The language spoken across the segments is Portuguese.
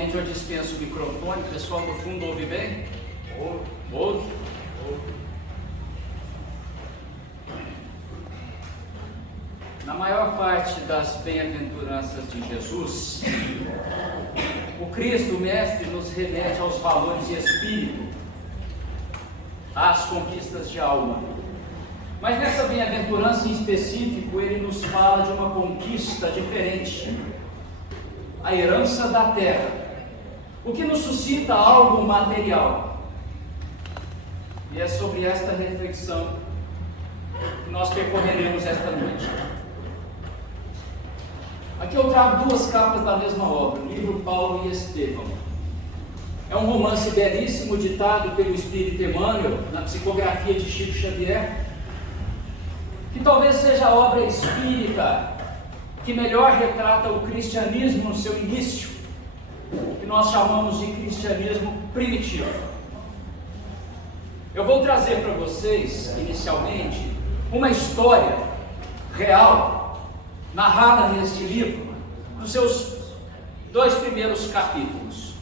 Normalmente eu dispenso o microfone, o pessoal do fundo ouve bem? Ouve? Na maior parte das bem-aventuranças de Jesus, o Cristo, o Mestre, nos remete aos valores de espírito, às conquistas de alma. Mas nessa bem-aventurança em específico, ele nos fala de uma conquista diferente, a herança da terra, o que nos suscita algo material. E é sobre esta reflexão que nós percorreremos esta noite. Aqui eu trago duas capas da mesma obra, o livro Paulo e Estevão. É um romance belíssimo, ditado pelo espírito Emmanuel, na psicografia de Chico Xavier, que talvez seja a obra espírita que melhor retrata o cristianismo no seu início, que nós chamamos de cristianismo primitivo. Eu vou trazer para vocês, inicialmente, uma história real, narrada neste livro, nos seus 2 primeiros capítulos.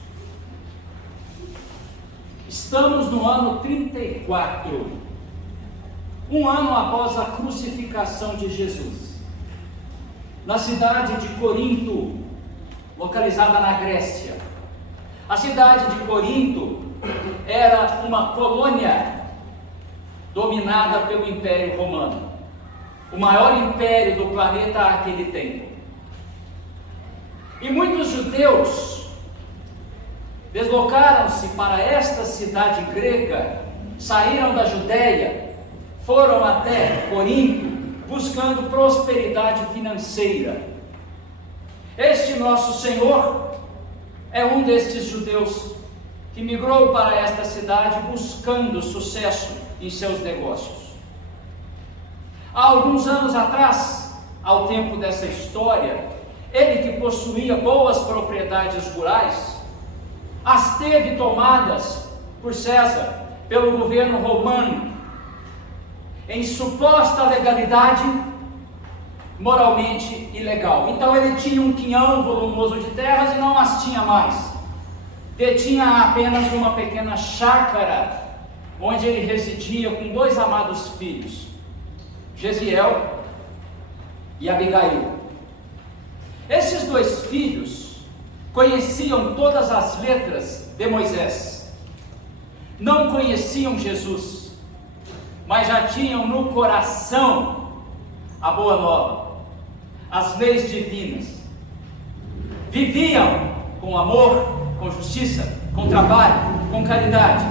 Estamos no ano 34, um ano após a crucificação de Jesus, na cidade de Corinto, localizada na Grécia. A cidade de Corinto era uma colônia dominada pelo Império Romano, o maior império do planeta àquele tempo. E muitos judeus deslocaram-se para esta cidade grega, saíram da Judéia, foram até Corinto, buscando prosperidade financeira. Este nosso Senhor é um destes judeus que migrou para esta cidade buscando sucesso em seus negócios. Há alguns anos atrás, ao tempo dessa história, ele que possuía boas propriedades rurais, as teve tomadas por César, pelo governo romano, em suposta legalidade, moralmente ilegal. Então ele tinha um quinhão volumoso de terras e não as tinha mais. Detinha apenas uma pequena chácara, onde ele residia com 2 amados filhos, Gesiel e Abigail. Esses 2 filhos conheciam todas as letras de Moisés, não conheciam Jesus, mas já tinham no coração a boa nova, as leis divinas. Viviam com amor, com justiça, com trabalho, com caridade,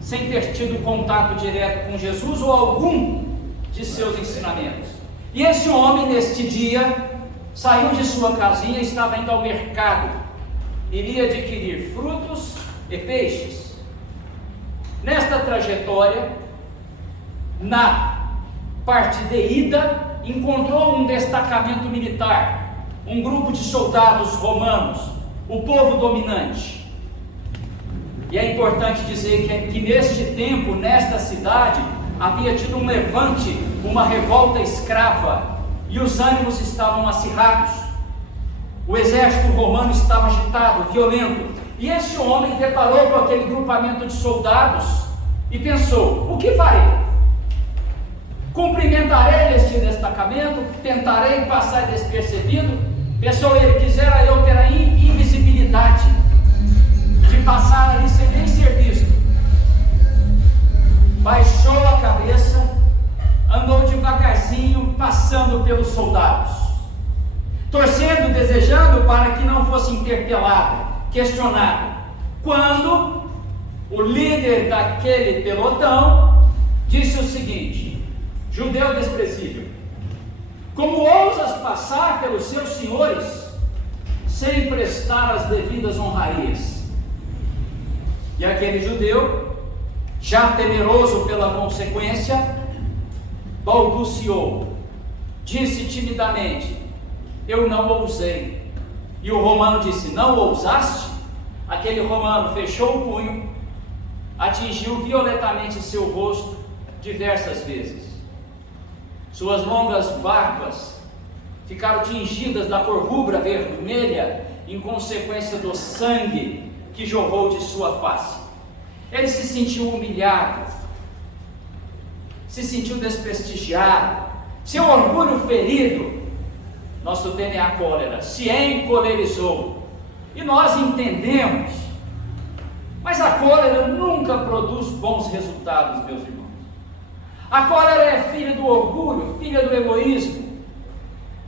sem ter tido contato direto com Jesus ou algum de seus ensinamentos. E esse homem, neste dia, saiu de sua casinha e estava indo ao mercado. Iria adquirir frutos e peixes. Nesta trajetória, na parte de ida, encontrou um destacamento militar, um grupo de soldados romanos, o povo dominante. E é importante dizer que neste tempo, nesta cidade, havia tido um levante, uma revolta escrava, e os ânimos estavam acirrados. O exército romano estava agitado, violento, e esse homem deparou com aquele grupamento de soldados e pensou: o que farei? Cumprimentarei este destacamento, tentarei passar despercebido. Pensou ele: quisera eu ter a invisibilidade de passar ali sem nem ser visto. Baixou a cabeça, andou devagarzinho, passando pelos soldados, torcendo, desejando para que não fosse interpelado, questionado. Quando o líder daquele pelotão disse o seguinte: judeu desprezível, como ousas passar pelos seus senhores sem prestar as devidas honrarias? E aquele judeu, já temeroso pela consequência, balbuciou, disse timidamente: eu não ousei. E o romano disse: não ousaste? Aquele romano fechou o punho, atingiu violentamente seu rosto diversas vezes. Suas longas barbas ficaram tingidas da cor rubra vermelha, em consequência do sangue que jorrou de sua face. Ele se sentiu humilhado, se sentiu desprestigiado, seu orgulho ferido. Nosso tema é a cólera, se encolerizou. E nós entendemos, mas a cólera nunca produz bons resultados, meus irmãos. A cólera é filha do orgulho, filha do egoísmo.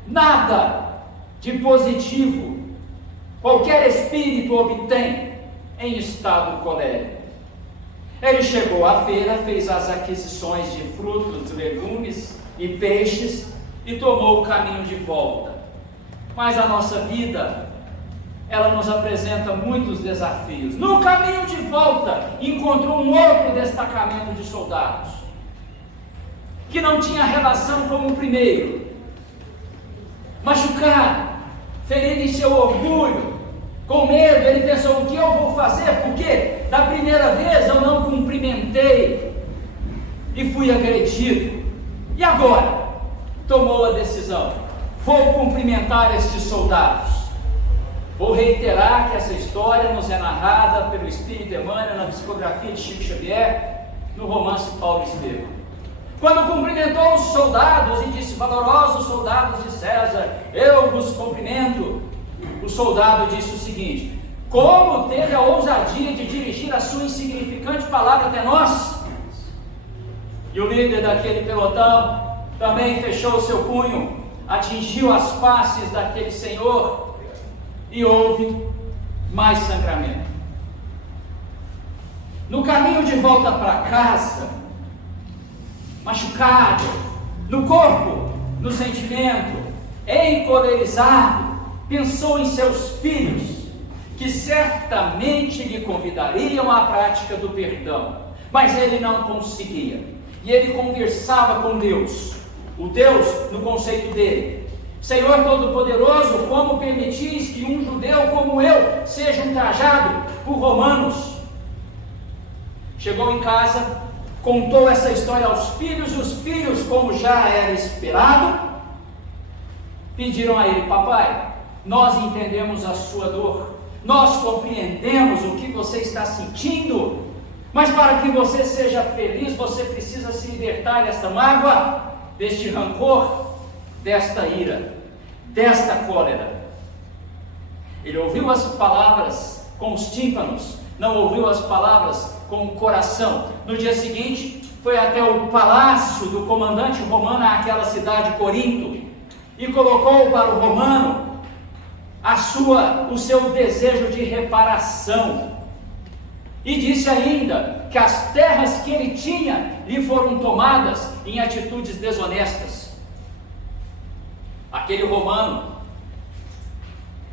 Nada de positivo qualquer espírito obtém em estado colérico. Ele chegou à feira, fez as aquisições de frutos, legumes e peixes e tomou o caminho de volta. Mas a nossa vida, ela nos apresenta muitos desafios. No caminho de volta, encontrou um outro destacamento de soldados, que não tinha relação com o primeiro. Machucado, ferido em seu orgulho, com medo, ele pensou: o que eu vou fazer? Porque da primeira vez eu não cumprimentei e fui agredido. E agora? Tomou a decisão: vou cumprimentar estes soldados. Vou reiterar que essa história nos é narrada pelo Espírito Emmanuel na psicografia de Chico Xavier, no romance Paulo Estevam. Quando cumprimentou os soldados e disse: valorosos soldados de César, eu vos cumprimento, o soldado disse o seguinte: como teve a ousadia de dirigir a sua insignificante palavra até nós? E o líder daquele pelotão também fechou o seu punho, atingiu as faces daquele senhor e houve mais sangramento. No caminho de volta para casa, machucado, no corpo, no sentimento, encolerizado, pensou em seus filhos, que certamente lhe convidariam à prática do perdão, mas ele não conseguia. E ele conversava com Deus, o Deus no conceito dele: Senhor Todo-Poderoso, como permitis que um judeu como eu seja ultrajado por romanos? Chegou em casa, contou essa história aos filhos, e os filhos, como já era esperado, pediram a ele: papai, nós entendemos a sua dor, nós compreendemos o que você está sentindo, mas para que você seja feliz, você precisa se libertar desta mágoa, deste rancor, desta ira, desta cólera. Ele ouviu as palavras com os tímpanos, não ouviu as palavras com o coração. No dia seguinte, foi até o palácio do comandante romano, àquela cidade, Corinto, e colocou para o romano o seu desejo de reparação, e disse ainda que as terras que ele tinha lhe foram tomadas em atitudes desonestas. Aquele romano,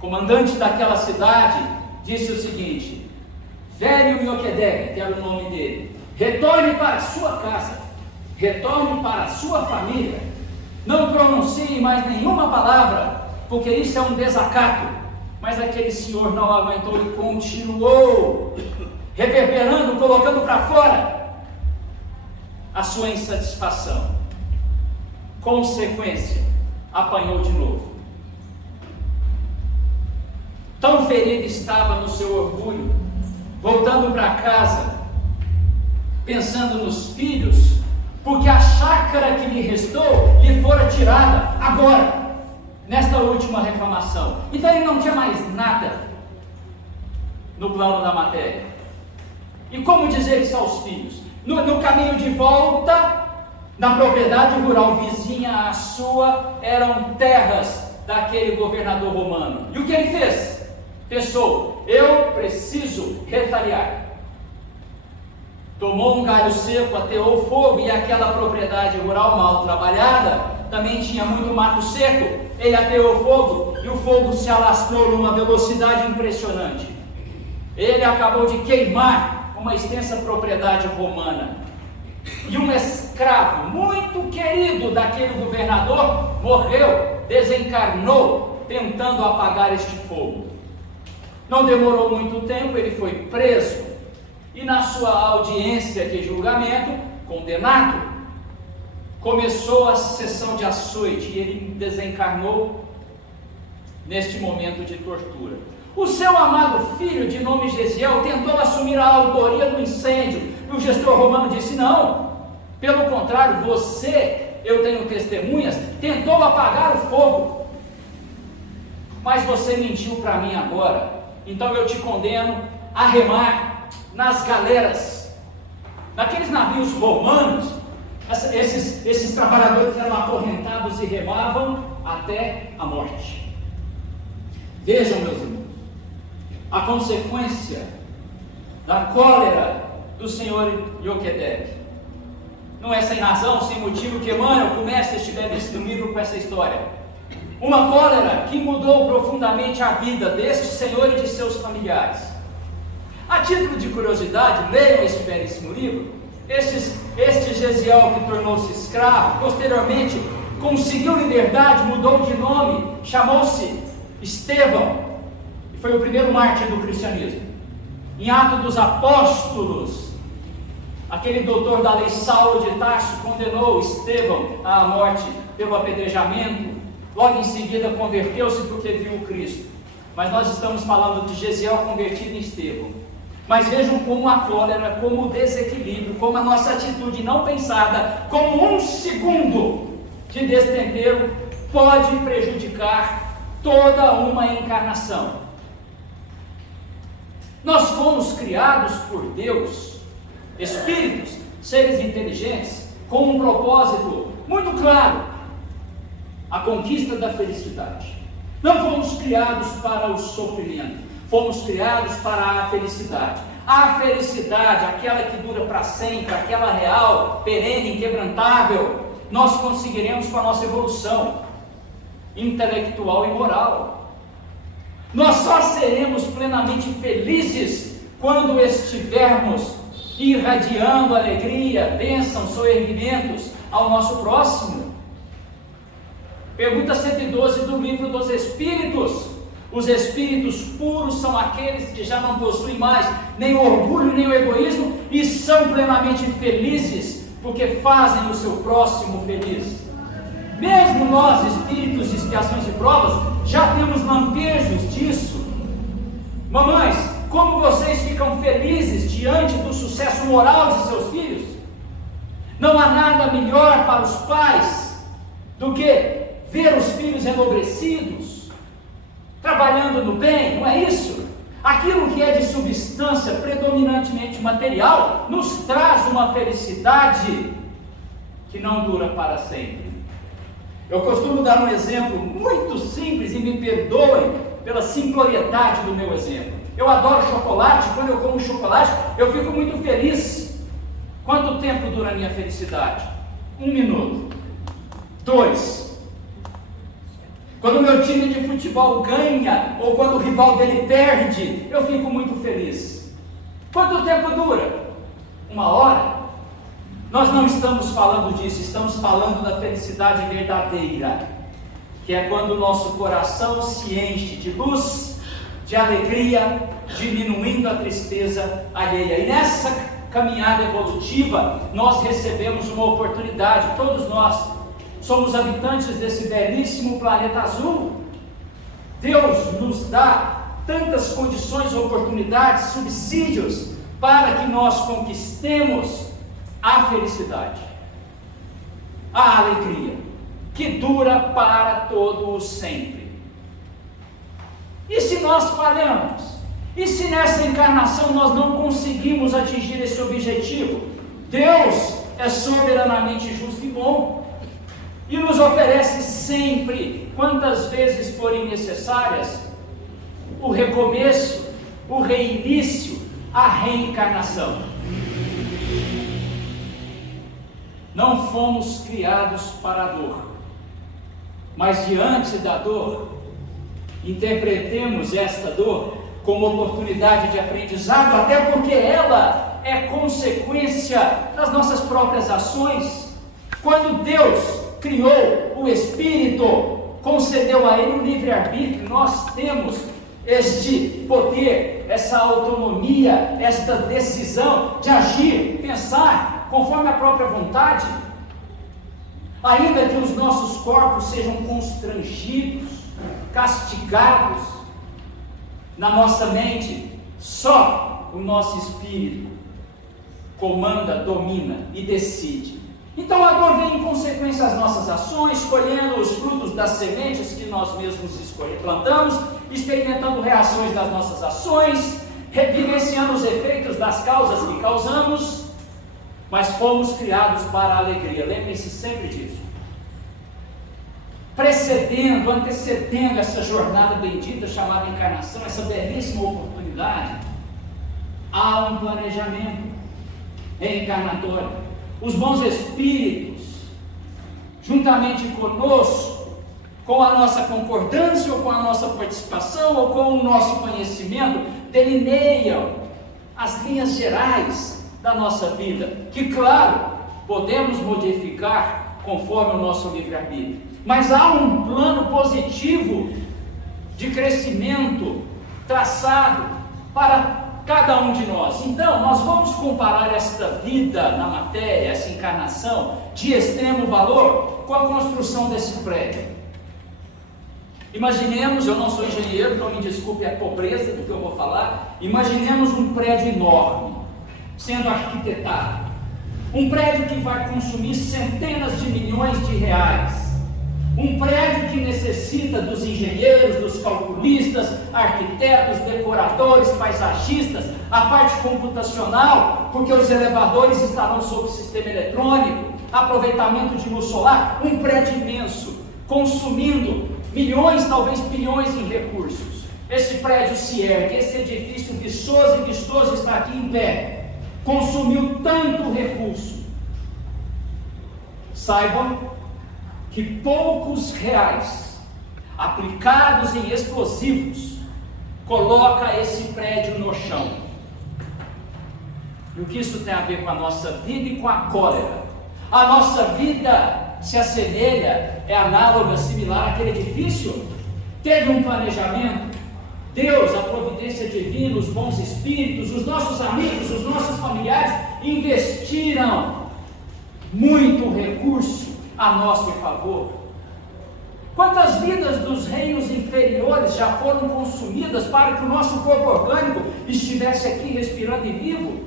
comandante daquela cidade, disse o seguinte: velho Ioquedeg, que era o nome dele, retorne para a sua casa, retorne para a sua família, não pronuncie mais nenhuma palavra, porque isso é um desacato. Mas aquele senhor não aguentou e continuou reverberando, colocando para fora a sua insatisfação. Consequência, apanhou de novo. Tão ferido estava no seu orgulho, voltando para casa, pensando nos filhos, porque a chácara que lhe restou lhe fora tirada agora, nesta última reclamação. Então ele não tinha mais nada no plano da matéria. E como dizer isso aos filhos? No caminho de volta, na propriedade rural vizinha à sua, eram terras daquele governador romano. E o que ele fez? Pensou: eu preciso retaliar. Tomou um galho seco, ateou fogo, e aquela propriedade rural mal trabalhada também tinha muito mato seco. Ele ateou fogo e o fogo se alastrou numa velocidade impressionante. Ele acabou de queimar uma extensa propriedade romana. E um escravo muito querido daquele governador morreu, desencarnou, tentando apagar este fogo. Não demorou muito tempo, ele foi preso e na sua audiência de julgamento, condenado. começou a sessão de açoite e ele desencarnou neste momento de tortura. O seu amado filho, de nome Gesiel, tentou assumir a autoria do incêndio, e o gestor romano disse: não, pelo contrário, você, eu tenho testemunhas, tentou apagar o fogo, mas você mentiu para mim agora, então eu te condeno a remar nas galeras. Naqueles navios romanos, esses trabalhadores eram acorrentados e remavam até a morte. Vejam, meus irmãos, a consequência da cólera do senhor Ioquedeque. Não é sem razão, sem motivo que Emmanuel começa este belíssimo livro com essa história. Uma cólera que mudou profundamente a vida deste senhor e de seus familiares. A título de curiosidade, leiam este belíssimo livro. Este Gesiel, que tornou-se escravo, posteriormente conseguiu liberdade, mudou de nome, chamou-se Estevão, e foi o primeiro mártir do cristianismo. Em Atos dos Apóstolos, aquele doutor da lei Saulo de Tarso condenou Estevão à morte pelo apedrejamento. Logo em seguida converteu-se porque viu o Cristo. Mas nós estamos falando de Gesiel convertido em Estevão. Mas vejam como a cólera, como o desequilíbrio, como a nossa atitude não pensada, como um segundo de destempero pode prejudicar toda uma encarnação. Nós fomos criados por Deus, espíritos, seres inteligentes, com um propósito muito claro: a conquista da felicidade. Não fomos criados para o sofrimento, fomos criados para a felicidade. A felicidade, aquela que dura para sempre, aquela real, perene, inquebrantável, nós conseguiremos com a nossa evolução intelectual e moral. Nós só seremos plenamente felizes quando estivermos irradiando alegria, bênçãos, soerguimentos ao nosso próximo. Pergunta 112 do livro dos Espíritos. Os espíritos puros são aqueles que já não possuem mais nem o orgulho nem o egoísmo e são plenamente felizes porque fazem o seu próximo feliz. Mesmo nós, espíritos de expiações e provas, já temos lampejos disso. Mamães, como vocês ficam felizes diante do sucesso moral de seus filhos? Não há nada melhor para os pais do que ver os filhos enobrecidos, trabalhando no bem, não é isso? Aquilo que é de substância predominantemente material nos traz uma felicidade que não dura para sempre. Eu costumo dar um exemplo muito simples e me perdoem pela simploriedade do meu exemplo. Eu adoro chocolate, quando eu como chocolate eu fico muito feliz. Quanto tempo dura a minha felicidade? 1 minuto, 2. Quando o meu time de futebol ganha, ou quando o rival dele perde, eu fico muito feliz. Quanto tempo dura? 1 hora? Nós não estamos falando disso, estamos falando da felicidade verdadeira, que é quando o nosso coração se enche de luz, de alegria, diminuindo a tristeza alheia. E nessa caminhada evolutiva, nós recebemos uma oportunidade, todos nós somos habitantes desse belíssimo planeta azul. Deus nos dá tantas condições, oportunidades, subsídios, para que nós conquistemos a felicidade, a alegria, que dura para todo o sempre. E se nós falhamos? E se nessa encarnação nós não conseguimos atingir esse objetivo? Deus é soberanamente justo e bom, e nos oferece sempre, quantas vezes forem necessárias, o recomeço, o reinício, a reencarnação. Não fomos criados para a dor, mas diante da dor, interpretemos esta dor como oportunidade de aprendizado, até porque ela é consequência das nossas próprias ações. Quando Deus criou o Espírito, concedeu a ele o livre-arbítrio, nós temos este poder, essa autonomia, esta decisão de agir, pensar conforme a própria vontade. ainda que os nossos corpos sejam constrangidos, castigados, na nossa mente, só o nosso espírito comanda, domina e decide. Então a dor vem em consequência às nossas ações, colhendo os frutos das sementes que nós mesmos plantamos, experimentando reações das nossas ações, vivenciando os efeitos das causas que causamos, mas fomos criados para a alegria. Lembrem-se sempre disso. Precedendo, antecedendo essa jornada bendita chamada encarnação, essa belíssima oportunidade, há um planejamento reencarnatório. Os bons espíritos, juntamente conosco, com a nossa concordância, ou com a nossa participação, ou com o nosso conhecimento, delineiam as linhas gerais da nossa vida, que, claro, podemos modificar conforme o nosso livre-arbítrio. Mas há um plano positivo de crescimento traçado para cada um de nós. Então, nós vamos comparar esta vida na matéria, essa encarnação de extremo valor, com a construção desse prédio. Imaginemos, eu não sou engenheiro, então me desculpe a pobreza do que eu vou falar. Imaginemos um prédio enorme, sendo arquitetado. Um prédio que vai consumir centenas de milhões de reais. Um prédio que necessita dos engenheiros, dos calculistas, arquitetos, decoradores, paisagistas, a parte computacional, porque os elevadores estarão sob sistema eletrônico, aproveitamento de luz solar. Um prédio imenso, consumindo milhões, talvez bilhões em recursos. Esse prédio se ergue, esse edifício viçoso e vistoso está aqui em pé, consumiu tanto recurso. Saibam que poucos reais aplicados em explosivos coloca esse prédio no chão. E o que isso tem a ver com a nossa vida e com a cólera? A nossa vida se assemelha, é análoga, similar àquele edifício? Teve um planejamento? Deus, a providência divina, os bons espíritos, os nossos amigos, os nossos familiares investiram muito recurso a nosso favor. Quantas vidas dos reinos inferiores já foram consumidas para que o nosso corpo orgânico estivesse aqui respirando e vivo?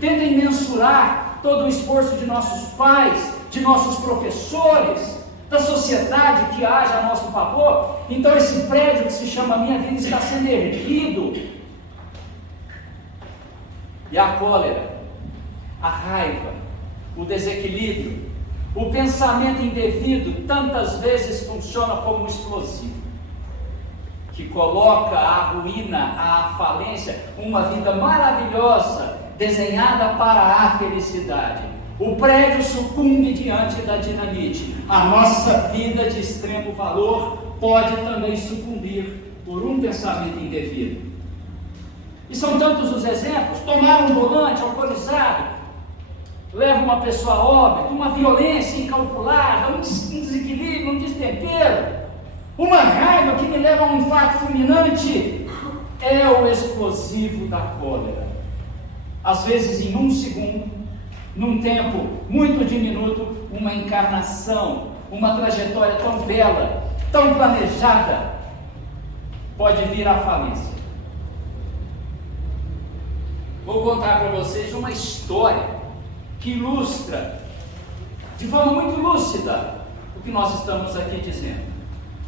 Tentem mensurar todo o esforço de nossos pais, de nossos professores, da sociedade que age a nosso favor. Então esse prédio que se chama minha vida está sendo erguido. E a cólera, a raiva, o desequilíbrio, o pensamento indevido tantas vezes funciona como um explosivo, que coloca à ruína, à falência, uma vida maravilhosa, desenhada para a felicidade. O prédio sucumbe diante da dinamite. A nossa vida de extremo valor pode também sucumbir por um pensamento indevido. E são tantos os exemplos. Tomar um volante alcoolizado leva uma pessoa a óbito, uma violência incalculada, um desequilíbrio, um destempero, uma raiva que me leva a um infarto fulminante. É o explosivo da cólera. Às vezes em um segundo, num tempo muito diminuto, uma encarnação, uma trajetória tão bela, tão planejada, pode vir à falência. Vou contar para vocês uma história que ilustra de forma muito lúcida o que nós estamos aqui dizendo.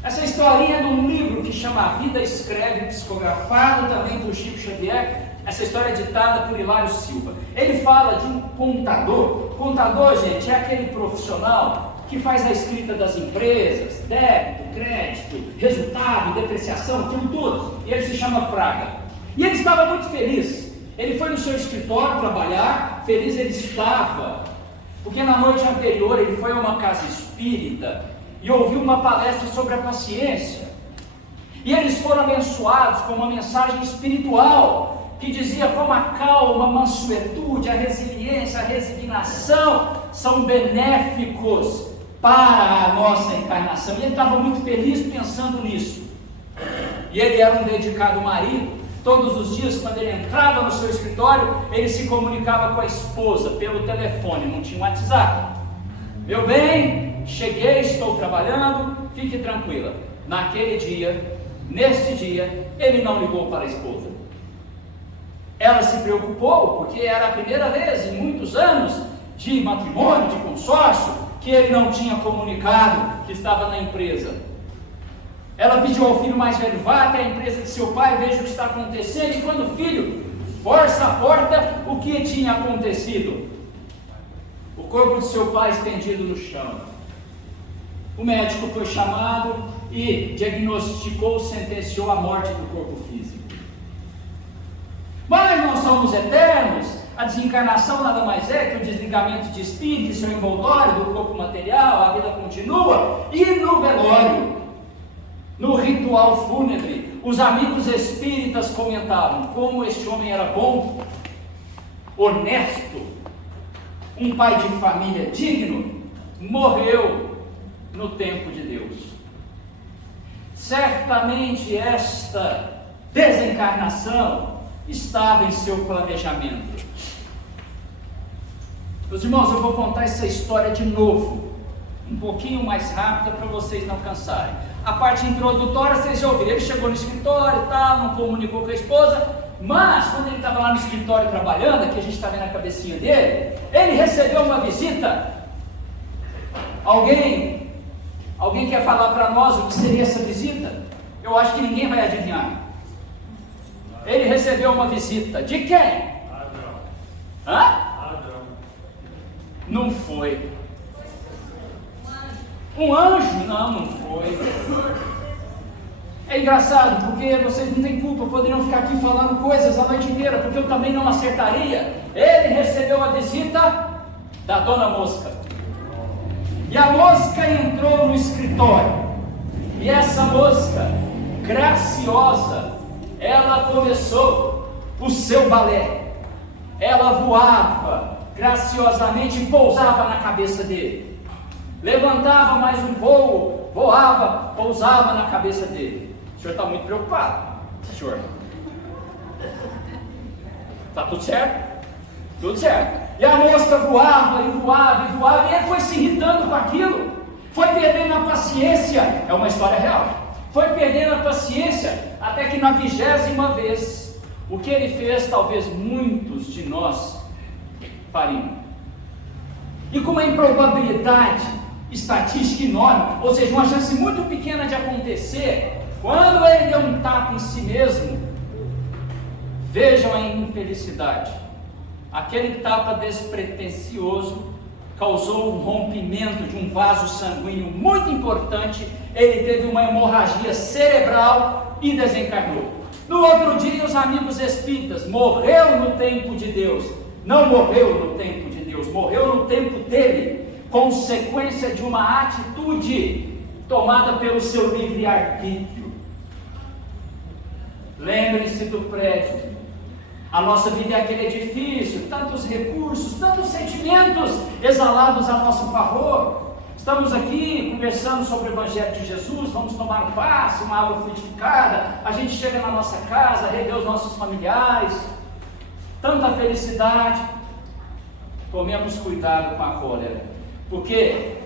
Essa historinha é de um livro que chama A Vida Escreve, psicografado também por Chico Xavier. Essa história é ditada por Hilário Silva. Ele fala de um contador. Contador, gente, é aquele profissional que faz a escrita das empresas, débito, crédito, resultado, depreciação, aquilo tudo. E ele se chama Fraga. E ele estava muito feliz. Ele foi no seu escritório trabalhar, feliz ele estava, porque na noite anterior ele foi a uma casa espírita e ouviu uma palestra sobre a paciência. E eles foram abençoados com uma mensagem espiritual que dizia como a calma, a mansuetude, a resiliência, a resignação são benéficos para a nossa encarnação. E ele estava muito feliz pensando nisso. E ele era um dedicado marido. Todos os dias, quando ele entrava no seu escritório, ele se comunicava com a esposa pelo telefone, não tinha WhatsApp. Meu bem, cheguei, estou trabalhando, fique tranquila. Naquele dia, neste dia, ele não ligou para a esposa. Ela se preocupou, porque era a primeira vez em muitos anos de matrimônio, de consórcio, que ele não tinha comunicado que estava na empresa. Ela pediu ao filho mais velho: vá até a empresa de seu pai, veja o que está acontecendo. E quando o filho força a porta, o que tinha acontecido? O corpo de seu pai estendido no chão. O médico foi chamado e diagnosticou, sentenciou a morte do corpo físico. Mas nós somos eternos. A desencarnação nada mais é que o desligamento de espírito e seu envoltório do corpo material. A vida continua. E no velório, no ritual fúnebre, os amigos espíritas comentavam como este homem era bom, honesto, um pai de família digno, morreu no tempo de Deus. Certamente esta desencarnação estava em seu planejamento. Meus irmãos, eu vou contar essa história de novo, um pouquinho mais rápida para vocês não cansarem. A parte introdutória vocês já ouviram. Ele chegou no escritório e tal, não comunicou com a esposa, mas quando ele estava lá no escritório trabalhando, aqui a gente está vendo a cabecinha dele, ele recebeu uma visita. Alguém quer falar para nós o que seria essa visita? Eu acho que ninguém vai adivinhar. Ele recebeu uma visita de quem? Ladrão. Hã? Ladrão. Não foi. Um anjo? Não foi. É engraçado, porque vocês não têm culpa, poderiam ficar aqui falando coisas a noite inteira, porque eu também não acertaria. Ele recebeu a visita da Dona Mosca. E a mosca entrou no escritório. E essa mosca, graciosa, ela começou o seu balé. Ela voava graciosamente e pousava na cabeça dele. Levantava mais um voo, voava, pousava na cabeça dele. O senhor está muito preocupado, senhor? Está tudo certo? Tudo certo. E a mosca voava e voava e voava, e ele foi se irritando com aquilo, foi perdendo a paciência. É uma história real. Foi perdendo a paciência, até que na 20ª vez, o que ele fez, talvez muitos de nós fariam. E com uma improbabilidade estatística enorme, ou seja, uma chance muito pequena de acontecer, quando ele deu um tapa em si mesmo, vejam a infelicidade. Aquele tapa despretensioso causou um rompimento de um vaso sanguíneo muito importante. Ele teve uma hemorragia cerebral e desencarnou. No outro dia, os amigos espíritas: morreu no tempo de Deus. Não morreu no tempo de Deus, morreu no tempo dele, consequência de uma atitude tomada pelo seu livre-arbítrio. Lembre-se do prédio. A nossa vida é aquele edifício, tantos recursos, tantos sentimentos exalados a nosso favor. Estamos aqui conversando sobre o Evangelho de Jesus, vamos tomar um passe, uma água fluidificada, a gente chega na nossa casa, rever os nossos familiares, tanta felicidade. Tomemos cuidado com a cólera, porque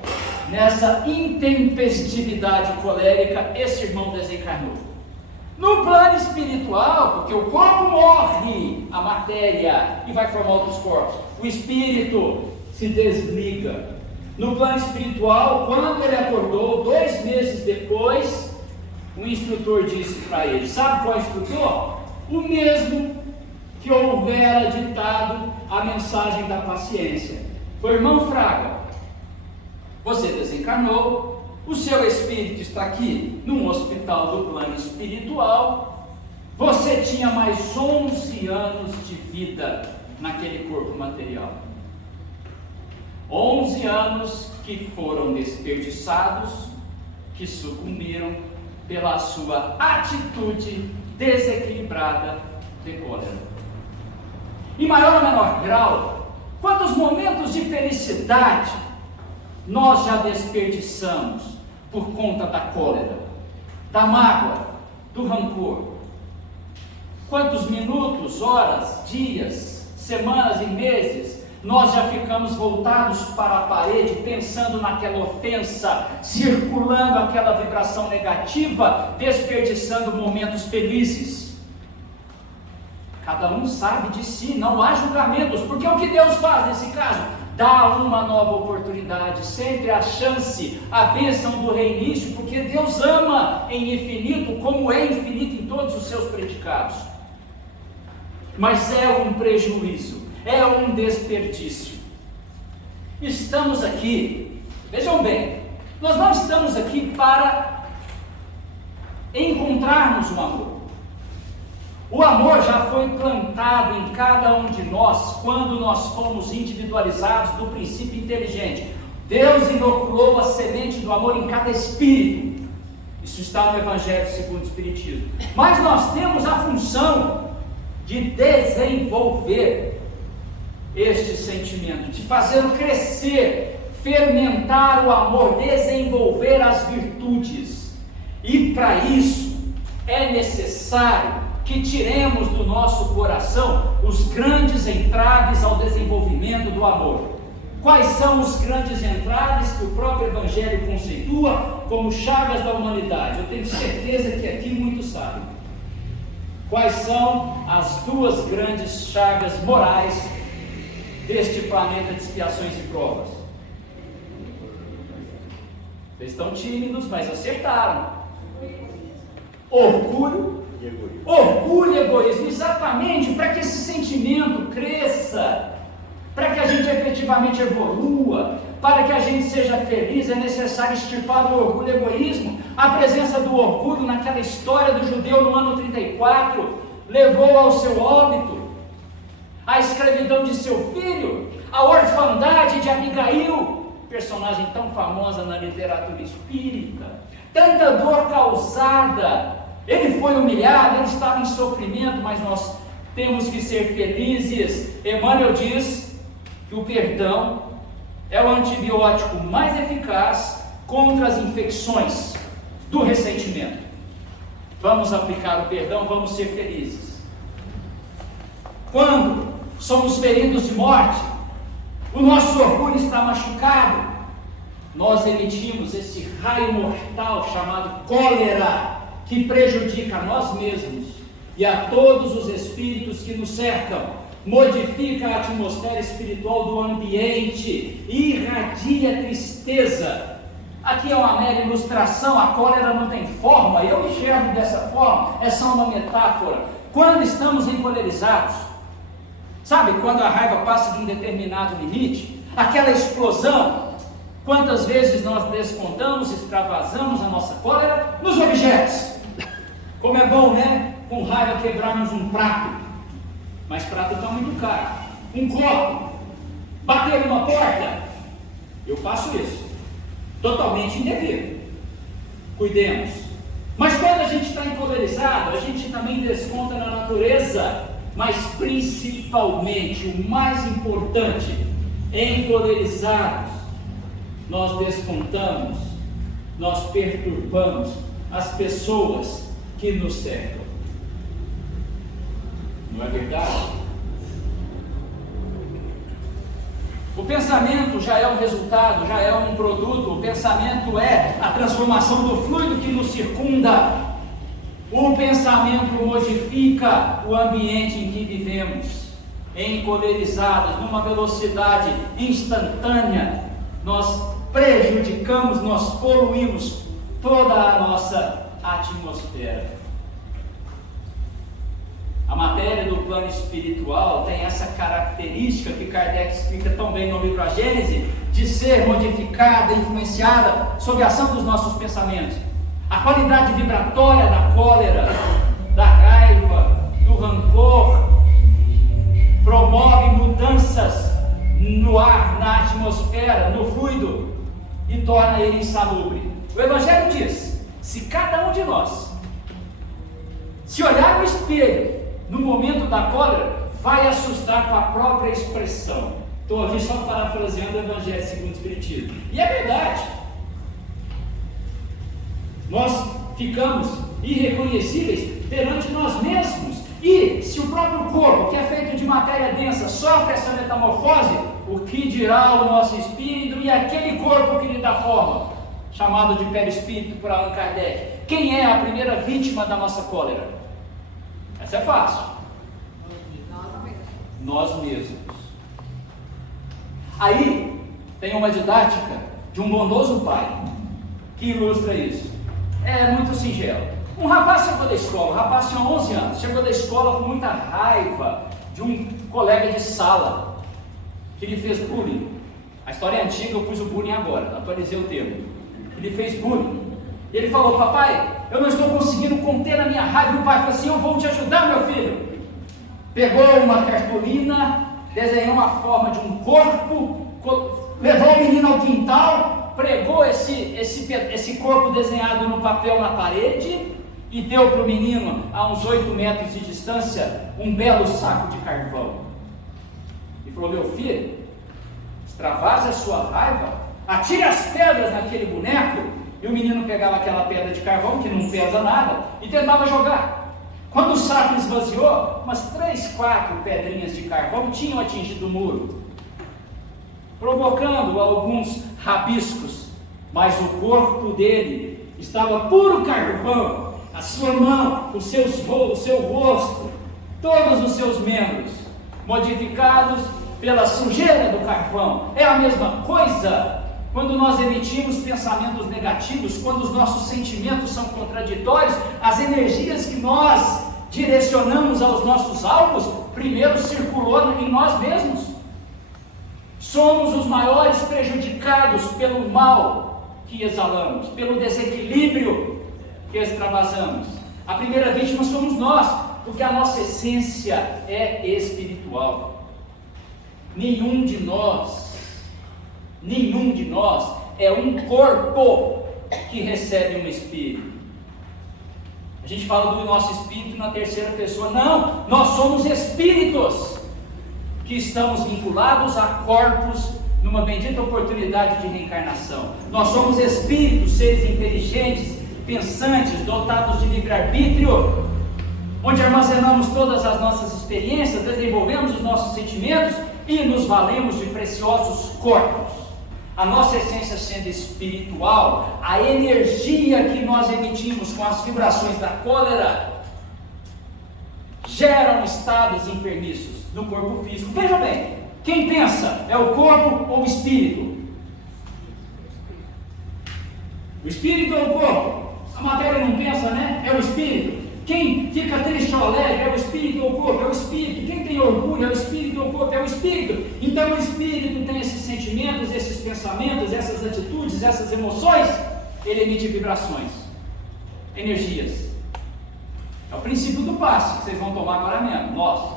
nessa intempestividade colérica, esse irmão desencarnou. No plano espiritual, porque o corpo morre, a matéria, e vai formar outros corpos, o espírito se desliga. No plano espiritual, quando ele acordou, 2 meses depois, o instrutor disse para ele: sabe qual é o instrutor? O mesmo que houvera ditado a mensagem da paciência. Foi: irmão Fraga, você desencarnou, o seu espírito está aqui num hospital do plano espiritual, você tinha mais 11 anos de vida naquele corpo material. 11 anos que foram desperdiçados, que sucumbiram pela sua atitude desequilibrada de cólera. Em maior ou menor grau, quantos momentos de felicidade nós já desperdiçamos por conta da cólera, da mágoa, do rancor? Quantos minutos, horas, dias, semanas e meses nós já ficamos voltados para a parede, pensando naquela ofensa, circulando aquela vibração negativa, desperdiçando momentos felizes. Cada um sabe de si, não há julgamentos, porque o que Deus faz nesse caso? Dá uma nova oportunidade, sempre a chance, a bênção do reinício, porque Deus ama em infinito, como é infinito em todos os seus predicados. Mas é um prejuízo, é um desperdício. Estamos aqui, vejam bem, nós não estamos aqui para encontrarmos o amor. O amor já foi plantado em cada um de nós quando nós fomos individualizados do princípio inteligente. Deus inoculou a semente do amor em cada espírito. Isso está no Evangelho segundo o Espiritismo. Mas nós temos a função de desenvolver este sentimento, de fazê-lo crescer, fermentar o amor, desenvolver as virtudes. E para isso é necessário que tiremos do nosso coração os grandes entraves ao desenvolvimento do amor. Quais são os grandes entraves que o próprio Evangelho conceitua como chagas da humanidade? Eu tenho certeza que aqui muitos sabem. Quais são as duas grandes chagas morais deste planeta de expiações e provas? Vocês estão tímidos, mas acertaram. Orgulho e egoísmo, exatamente para que esse sentimento cresça, para que a gente efetivamente evolua, para que a gente seja feliz, é necessário extirpar o orgulho e o egoísmo. A presença do orgulho naquela história do judeu no ano 34 levou ao seu óbito, à escravidão de seu filho, à orfandade de Abigail, personagem tão famosa na literatura espírita, tanta dor causada. Ele foi humilhado, ele estava em sofrimento, mas nós temos que ser felizes. Emmanuel diz que o perdão é o antibiótico mais eficaz contra as infecções do ressentimento. Vamos aplicar o perdão, vamos ser felizes. Quando somos feridos de morte, o nosso orgulho está machucado, nós emitimos esse raio mortal chamado cólera, que prejudica a nós mesmos e a todos os espíritos que nos cercam, modifica a atmosfera espiritual do ambiente, irradia tristeza. Aqui é uma mera ilustração, a cólera não tem forma, eu enxergo dessa forma, é só uma metáfora. Quando estamos encolerizados, sabe, quando a raiva passa de um determinado limite, aquela explosão, quantas vezes nós descontamos, extravasamos a nossa cólera nos objetos. Como é bom, né? Com raiva quebrarmos um prato, mas prato está muito caro. Um copo, bater numa porta, eu faço isso, totalmente indevido. Cuidemos. Mas quando a gente está encolerizado, a gente também desconta na natureza, mas principalmente, o mais importante, encolerizados, nós descontamos, nós perturbamos as pessoas que nos cercam. Não é verdade? O pensamento já é um resultado, já é um produto. O pensamento é a transformação do fluido que nos circunda. O pensamento modifica o ambiente em que vivemos. Encolerizados, numa velocidade instantânea, nós prejudicamos, nós poluímos toda a nossa atmosfera. A matéria do plano espiritual tem essa característica que Kardec explica tão bem no livro A Gênese, de ser modificada, influenciada sob a ação dos nossos pensamentos. A qualidade vibratória da cólera, da raiva, do rancor, promove mudanças no ar, na atmosfera, no fluido, e torna ele insalubre. O Evangelho diz: se cada um de nós se olhar no espelho no momento da cólera, vai assustar com a própria expressão. Estou aqui só parafraseando o Evangelho segundo o Espiritismo. E é verdade. Nós ficamos irreconhecíveis perante nós mesmos. E se o o próprio corpo, que é feito de matéria densa, sofre essa metamorfose, o que dirá o nosso espírito e aquele corpo que lhe dá forma, chamado de perispírito por Allan Kardec? Quem é a primeira vítima da nossa cólera? Essa é fácil. Nós mesmos. Aí tem uma didática de um bondoso pai que ilustra isso. É muito singelo. Um rapaz chegou da escola, o rapaz tinha 11 anos, chegou da escola com muita raiva de um colega de sala que lhe fez bullying. A história é antiga, eu pus o bullying agora, atualizei o termo. Ele fez bullying. E ele falou: papai, eu não estou conseguindo conter a minha raiva. E o pai falou assim: eu vou te ajudar, meu filho. Pegou uma cartolina, desenhou uma forma de um corpo, levou o menino ao quintal, pregou esse corpo desenhado no papel na parede e deu para o menino, a uns 8 metros de distância, um belo saco de carvão. E falou: meu filho, extravase a sua raiva, atire as pedras naquele boneco. E o menino pegava aquela pedra de carvão, que não pesa nada, e tentava jogar. Quando o saco esvaziou, umas 3, 4 pedrinhas de carvão tinham atingido o muro, provocando alguns rabiscos, mas o corpo dele estava puro carvão. A sua mão, o seu rosto, todos os seus membros modificados pela sujeira do carvão. É a mesma coisa quando nós emitimos pensamentos negativos, quando os nossos sentimentos são contraditórios. As energias que nós direcionamos aos nossos alvos primeiro circulou em nós mesmos. Somos os maiores prejudicados pelo mal que exalamos, pelo desequilíbrio que extravasamos. A primeira vítima somos nós, porque a nossa essência é espiritual. Nenhum de nós é um corpo que recebe um espírito. A gente fala do nosso espírito na terceira pessoa. Não, nós somos espíritos que estamos vinculados a corpos numa bendita oportunidade de reencarnação. Nós somos espíritos, seres inteligentes, pensantes, dotados de livre-arbítrio, onde armazenamos todas as nossas experiências, desenvolvemos os nossos sentimentos e nos valemos de preciosos corpos. A nossa essência sendo espiritual, a energia que nós emitimos com as vibrações da cólera geram estados enfermiços no corpo físico. Veja bem, quem pensa é o corpo ou o espírito? O espírito ou o corpo? A matéria não pensa, né? É o espírito. Quem fica triste ou alegre é o espírito ou o corpo? É o espírito. Quem tem orgulho é o espírito ou o corpo? É o espírito. Então o espírito tem esses sentimentos, esses pensamentos, essas atitudes, essas emoções. Ele emite vibrações, energias. É o princípio do passe que vocês vão tomar agora mesmo, nós.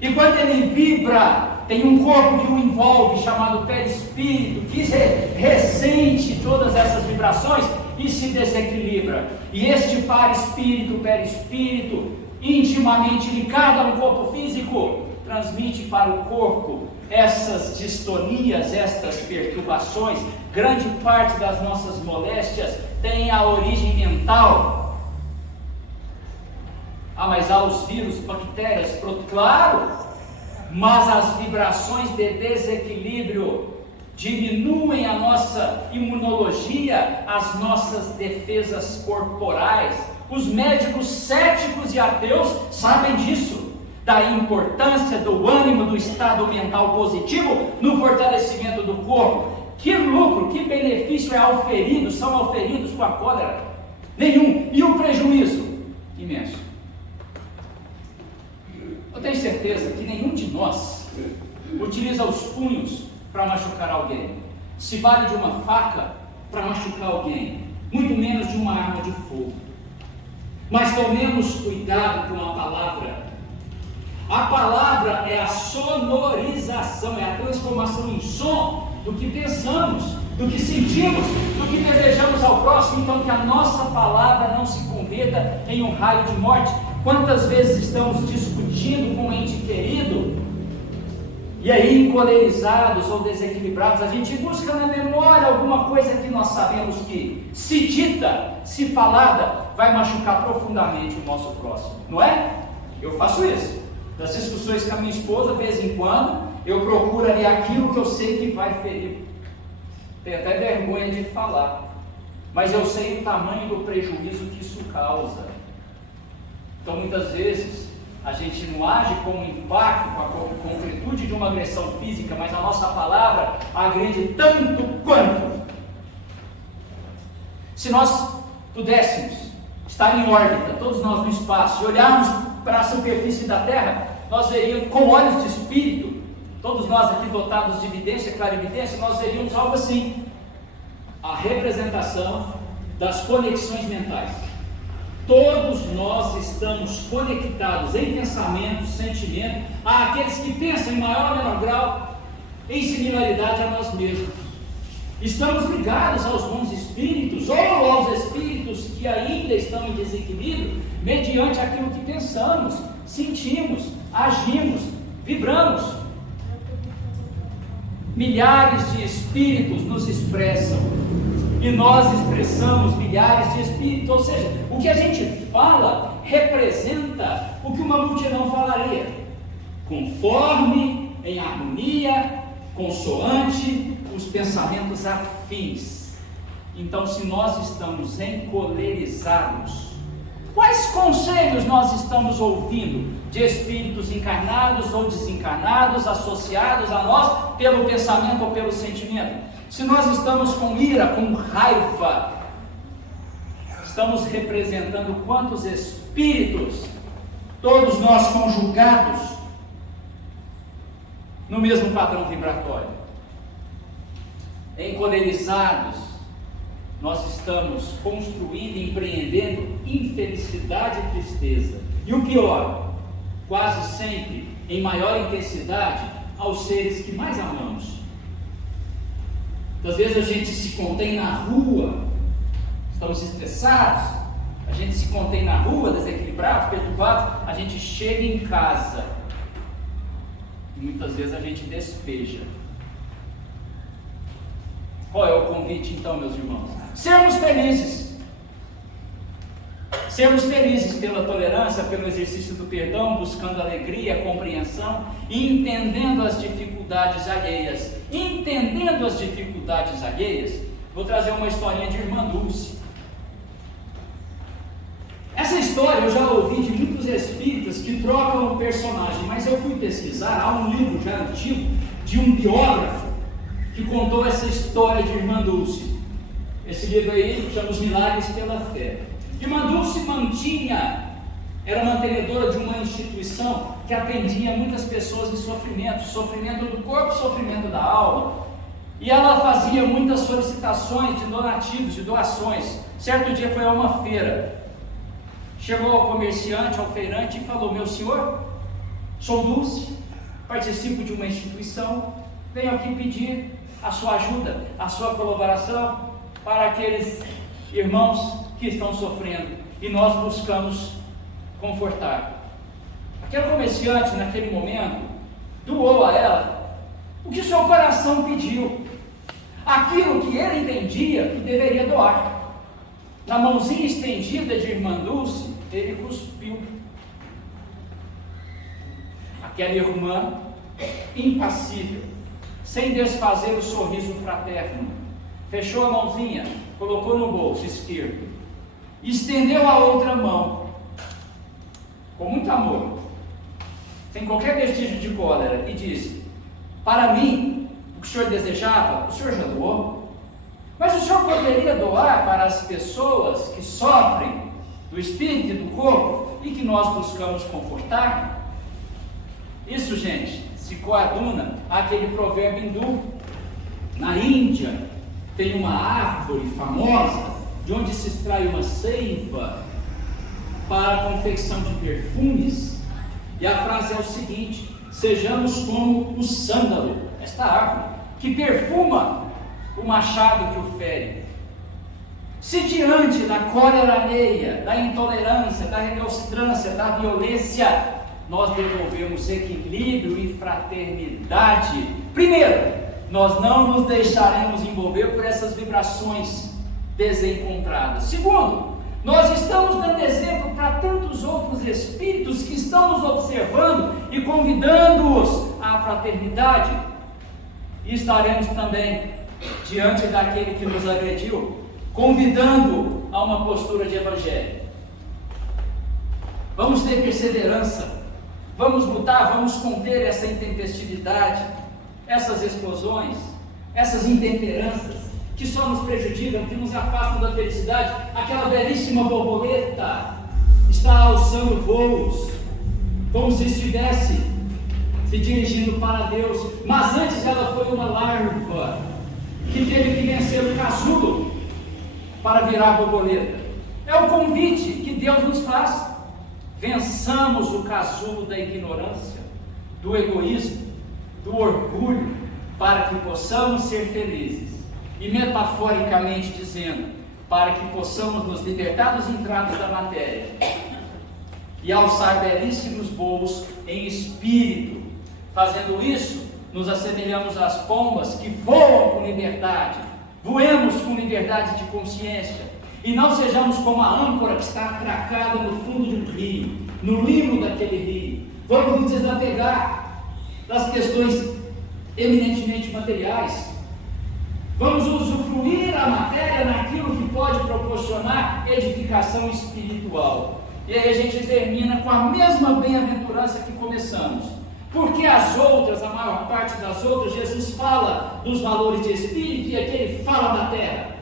E quando ele vibra, tem um corpo que o envolve, chamado perispírito, que ressente todas essas vibrações e se desequilibra. E este perispírito, intimamente ligado ao corpo físico, transmite para o corpo essas distonias, estas perturbações. Grande parte das nossas moléstias tem a origem mental. Mas há os vírus, bactérias, claro, mas as vibrações de desequilíbrio diminuem a nossa imunologia, as nossas defesas corporais. Os médicos céticos e ateus sabem disso, da importância do ânimo, do estado mental positivo no fortalecimento do corpo. Que lucro, que benefício são auferidos com a cólera? Nenhum. E o prejuízo? Imenso. Eu tenho certeza que nenhum de nós utiliza os punhos para machucar alguém, se vale de uma faca para machucar alguém, muito menos de uma arma de fogo. Mas tomemos cuidado com a palavra. A palavra é a sonorização, é a transformação em som do que pensamos, do que sentimos, do que desejamos ao próximo. Então que a nossa palavra não se converta em um raio de morte. Quantas vezes estamos discutindo com um ente querido, e aí encolerizados ou desequilibrados, a gente busca na memória alguma coisa que nós sabemos que, se dita, se falada, vai machucar profundamente o nosso próximo, não é? Eu faço isso. Das discussões com a minha esposa, de vez em quando, eu procuro ali aquilo que eu sei que vai ferir. Tenho até vergonha de falar, mas eu sei o tamanho do prejuízo que isso causa. Então, muitas vezes, a gente não age com o impacto, com a concretude de uma agressão física, mas a nossa palavra agride tanto quanto. Se nós pudéssemos estar em órbita, todos nós no espaço, e olharmos para a superfície da Terra, nós veríamos, com olhos de espírito, todos nós aqui dotados de evidência, clarividência, nós veríamos algo assim: a representação das conexões mentais. Todos nós estamos conectados em pensamento, sentimento, àqueles que pensam em maior ou menor grau, em similaridade a nós mesmos. Estamos ligados aos bons espíritos, ou aos espíritos que ainda estão em desequilíbrio, mediante aquilo que pensamos, sentimos, agimos, vibramos. Milhares de espíritos nos expressam, e nós expressamos milhares de espíritos, ou seja, o que a gente fala representa o que uma multidão falaria, conforme, em harmonia, consoante os pensamentos afins. Então, se nós estamos encolerizados, quais conselhos nós estamos ouvindo de espíritos encarnados ou desencarnados, associados a nós pelo pensamento ou pelo sentimento? Se nós estamos com ira, com raiva, estamos representando quantos espíritos, todos nós conjugados no mesmo padrão vibratório. Encolerizados, nós estamos construindo e empreendendo infelicidade e tristeza. E o pior, quase sempre em maior intensidade aos seres que mais amamos. Às vezes a gente se contém na rua, estamos estressados, a gente se contém na rua, desequilibrado, perturbado, a gente chega em casa e muitas vezes a gente despeja. Qual é o convite então, meus irmãos? Sermos felizes. Sermos felizes pela tolerância, pelo exercício do perdão, buscando alegria, compreensão, e entendendo as dificuldades alheias. Entendendo as dificuldades alheias, vou trazer uma historinha de Irmã Dulce. Essa história eu já ouvi de muitos espíritas que trocam o personagem, mas eu fui pesquisar, há um livro já antigo, de um biógrafo, que contou essa história de Irmã Dulce. Esse livro aí chama Os Milagres pela Fé. Irmã Dulce era mantenedora de uma instituição que atendia muitas pessoas em sofrimento, sofrimento do corpo, sofrimento da alma, e ela fazia muitas solicitações de donativos, de doações. Certo dia foi a uma feira, chegou ao comerciante, ao feirante e falou: meu senhor, sou Dulce, participo de uma instituição, venho aqui pedir a sua ajuda, a sua colaboração para aqueles irmãos que estão sofrendo, e nós buscamos confortar. Aquele comerciante, naquele momento, doou a ela o que seu coração pediu, aquilo que ele entendia que deveria doar. Na mãozinha estendida de Irmã Dulce, ele cuspiu. Aquela irmã, impassível, sem desfazer o sorriso fraterno, fechou a mãozinha, colocou no bolso esquerdo, estendeu a outra mão, com muito amor, sem qualquer vestígio de cólera, e disse: para mim, o que o senhor desejava, o senhor já doou, mas o senhor poderia doar para as pessoas que sofrem do espírito e do corpo e que nós buscamos confortar? Isso, gente, se coaduna àquele provérbio hindu. Na Índia tem uma árvore famosa de onde se extrai uma seiva para a confecção de perfumes, e a frase é o seguinte: sejamos como o sândalo, esta árvore, que perfuma o machado que o fere. Se diante da cólera alheia, da intolerância, da recalcitrância, da violência, nós devolvemos equilíbrio e fraternidade, primeiro, nós não nos deixaremos envolver por essas vibrações desencontradas. Segundo, Nós estamos dando exemplo para tantos outros espíritos que estão nos observando e convidando-os à fraternidade. E estaremos também diante daquele que nos agrediu, convidando a uma postura de evangelho. Vamos ter perseverança, vamos lutar, vamos conter essa intempestividade, essas explosões, essas intemperanças que só nos prejudicam, que nos afastam da felicidade. Aquela belíssima borboleta está alçando voos, como se estivesse se dirigindo para Deus, mas antes ela foi uma larva que teve que vencer o casulo para virar borboleta. É o convite que Deus nos faz. Vençamos o casulo da ignorância, do egoísmo, do orgulho, para que possamos ser felizes. E metaforicamente dizendo, para que possamos nos libertar dos entraves da matéria e alçar belíssimos voos em espírito. Fazendo isso, nos assemelhamos às pombas que voam com liberdade, voemos com liberdade de consciência, e não sejamos como a âncora que está atracada no fundo de um rio, no limbo daquele rio. Vamos nos desapegar das questões eminentemente materiais. Vamos usufruir a matéria naquilo que pode proporcionar edificação espiritual. E aí a gente termina com a mesma bem-aventurança que começamos. Porque as outras, a maior parte das outras, Jesus fala dos valores de espírito e aqui ele fala da terra.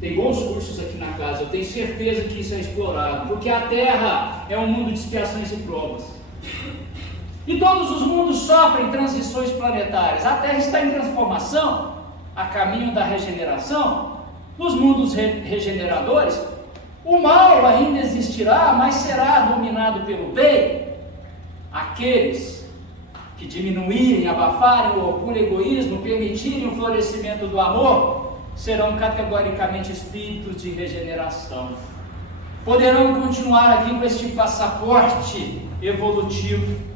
Tem bons cursos aqui na casa, eu tenho certeza que isso é explorado, porque a terra é um mundo de expiações e provas. E todos os mundos sofrem transições planetárias. A Terra está em transformação, a caminho da regeneração. Nos mundos regeneradores, o mal ainda existirá, mas será dominado pelo bem. Aqueles que diminuírem, abafarem o orgulho e o egoísmo, permitirem o florescimento do amor, serão categoricamente espíritos de regeneração. Poderão continuar aqui com este passaporte evolutivo.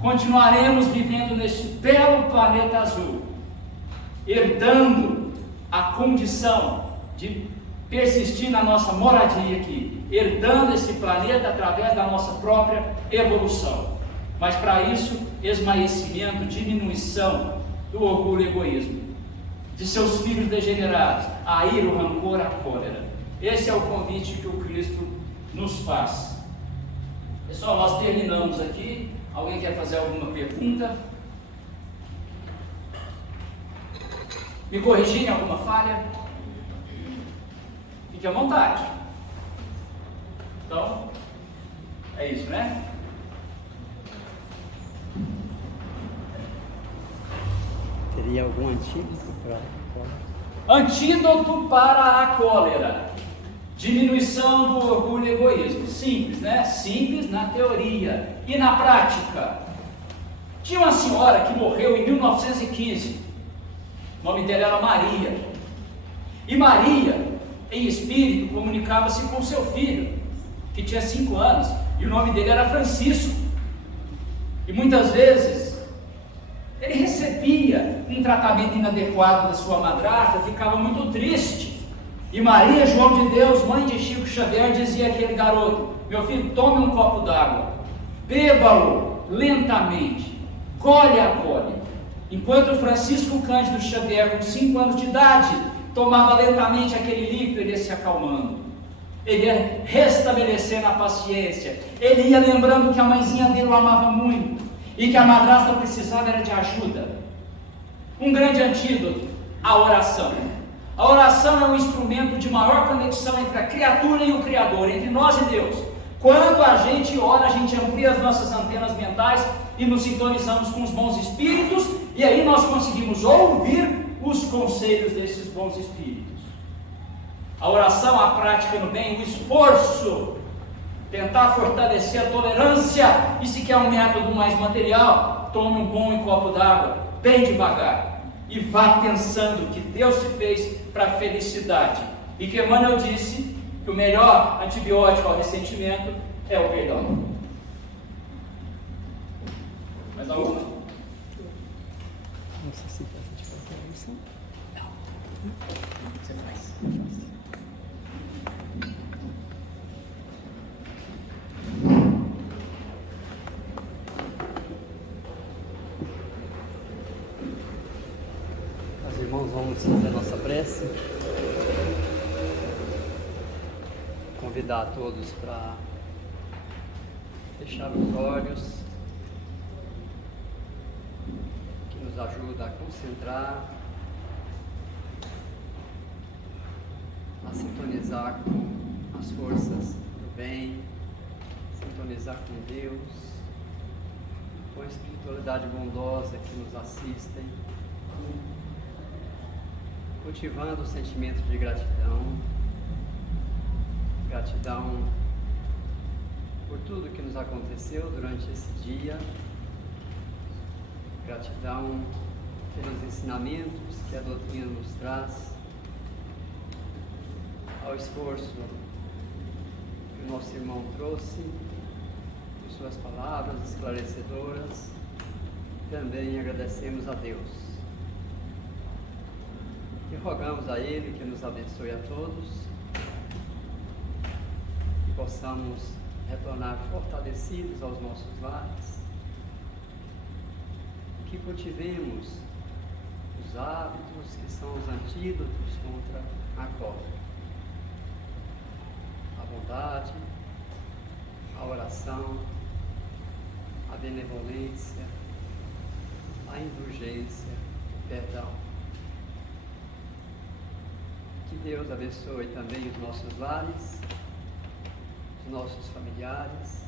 Continuaremos vivendo neste belo planeta azul, herdando a condição de persistir na nossa moradia aqui, herdando esse planeta através da nossa própria evolução. Mas para isso, esmaecimento, diminuição do orgulho e egoísmo, de seus filhos degenerados, a ira, o rancor, a cólera. Esse é o convite que o Cristo nos faz. Pessoal, nós terminamos aqui. Alguém quer fazer alguma pergunta? Me corrigir em alguma falha? Fique à vontade. Então, é isso, né? Teria algum antídoto para a cólera? Antídoto para a cólera: diminuição do orgulho e egoísmo. Simples, né? Simples na teoria. E na prática? Tinha uma senhora que morreu em 1915. O nome dela era Maria. E Maria, em espírito, comunicava-se com seu filho, que tinha 5 anos. E o nome dele era Francisco. E muitas vezes ele recebia um tratamento inadequado da sua madrasta, ficava muito triste. E Maria, João de Deus, mãe de Chico Xavier, dizia àquele garoto: meu filho, tome um copo d'água, beba-o lentamente, gole a gole. Enquanto Francisco Cândido Xavier, com 5 anos de idade, tomava lentamente aquele líquido, ele ia se acalmando, ele ia restabelecendo a paciência, ele ia lembrando que a mãezinha dele o amava muito e que a madrasta precisava era de ajuda. Um grande antídoto: a oração. A oração é um instrumento de maior conexão entre a criatura e o Criador, entre nós e Deus. Quando a gente ora, a gente amplia as nossas antenas mentais e nos sintonizamos com os bons espíritos, e aí nós conseguimos ouvir os conselhos desses bons espíritos. A oração, a prática no bem, o esforço, tentar fortalecer a tolerância, e se quer um método mais material, tome um bom copo d'água, bem devagar, e vá pensando que Deus te fez para a felicidade, e que Emmanuel disse que o melhor antibiótico ao ressentimento é o perdão. Mais alguma? Não sei se você fazer isso. Você faz. Vamos fazer a nossa prece. Convidar a todos para fechar os olhos, que nos ajuda a concentrar, a sintonizar com as forças do bem, sintonizar com Deus, com a espiritualidade bondosa que nos assistem, cultivando o sentimento de gratidão por tudo que nos aconteceu durante esse dia, gratidão pelos ensinamentos que a doutrina nos traz, ao esforço que o nosso irmão trouxe, por suas palavras esclarecedoras. Também agradecemos a Deus e rogamos a Ele que nos abençoe a todos, que possamos retornar fortalecidos aos nossos lares, que cultivemos os hábitos que são os antídotos contra a cólera: a bondade, a oração, a benevolência, a indulgência, o perdão. Que Deus abençoe também os nossos lares, os nossos familiares.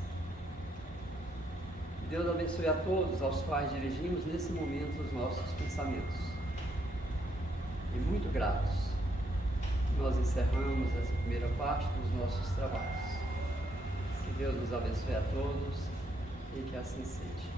Que Deus abençoe a todos aos quais dirigimos nesse momento os nossos pensamentos. E muito gratos, nós encerramos essa primeira parte dos nossos trabalhos. Que Deus nos abençoe a todos e que assim seja.